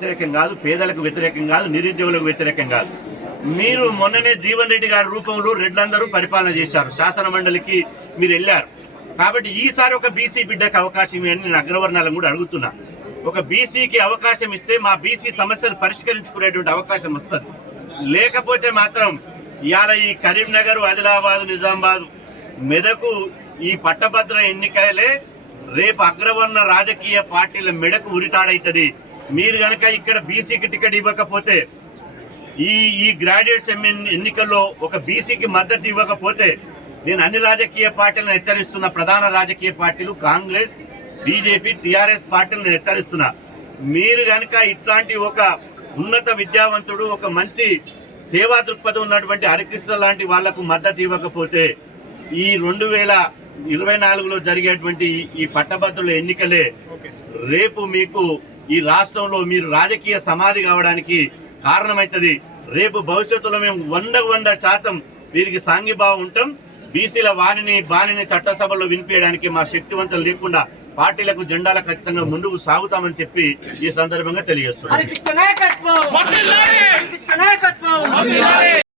వ్యతిరేకం కాదు, పేదలకు వ్యతిరేకం కాదు, నిరుద్యోగులకు వ్యతిరేకం కాదు. మీరు మొన్ననే జీవన్ రెడ్డి గారి రూపంలో రెడ్లందరూ పరిపాలన చేశారు, శాసన మండలికి మీరు వెళ్ళారు. కాబట్టి ఈసారి ఒక బీసీ బిడ్డకు అవకాశం ఇవ్వండి. నేను అగ్రవర్ణాలను కూడా అడుగుతున్నా, ఒక బీసీకి అవకాశం ఇస్తే మా బీసీ సమస్యలు పరిష్కరించుకునేటువంటి అవకాశం వస్తుంది. లేకపోతే మాత్రం ఇవాళ ఈ కరీంనగర్, ఆదిలాబాద్, నిజామాబాద్, మెదకు ఈ పట్టభద్ర ఎన్నికలే రేపు అగ్రవర్ణ రాజకీయ పార్టీల మెడకు ఉరితాడైతుంది. మీరు కనుక ఇక్కడ బీసీకి టికెట్ ఇవ్వకపోతే, ఈ గ్రాడ్యుయేట్స్ ఎన్నికల్లో ఒక బీసీకి మద్దతు ఇవ్వకపోతే నేను అన్ని రాజకీయ పార్టీలను హెచ్చరిస్తున్న, ప్రధాన రాజకీయ పార్టీలు కాంగ్రెస్, బీజేపీ, టీఆర్ఎస్ పార్టీలను హెచ్చరిస్తున్నా. మీరు కనుక ఇట్లాంటి ఒక ఉన్నత విద్యావంతుడు, ఒక మంచి సేవా దృక్పథం ఉన్నటువంటి హరికృష్ణ లాంటి వాళ్లకు మద్దతు ఇవ్వకపోతే ఈ 2024లో జరిగేటువంటి ఈ పట్టభద్రుల ఎన్నికలే రేపు మీకు ఈ రాష్ట్రంలో మీరు రాజకీయ సమాధి కావడానికి కారణమవుతుంది. రేపు భవిష్యత్తులో మేము 100% వీరికి సాంఘీభావం ఉంటాం. బీసీల బాణిని చట్టసభలో వినిపించడానికి మా శక్తివంతం లేకుండా పార్టీలకు జెండాల ఖచ్చితంగా ముందుకు సాగుతామని చెప్పి ఈ సందర్భంగా తెలియజేస్తున్నాం.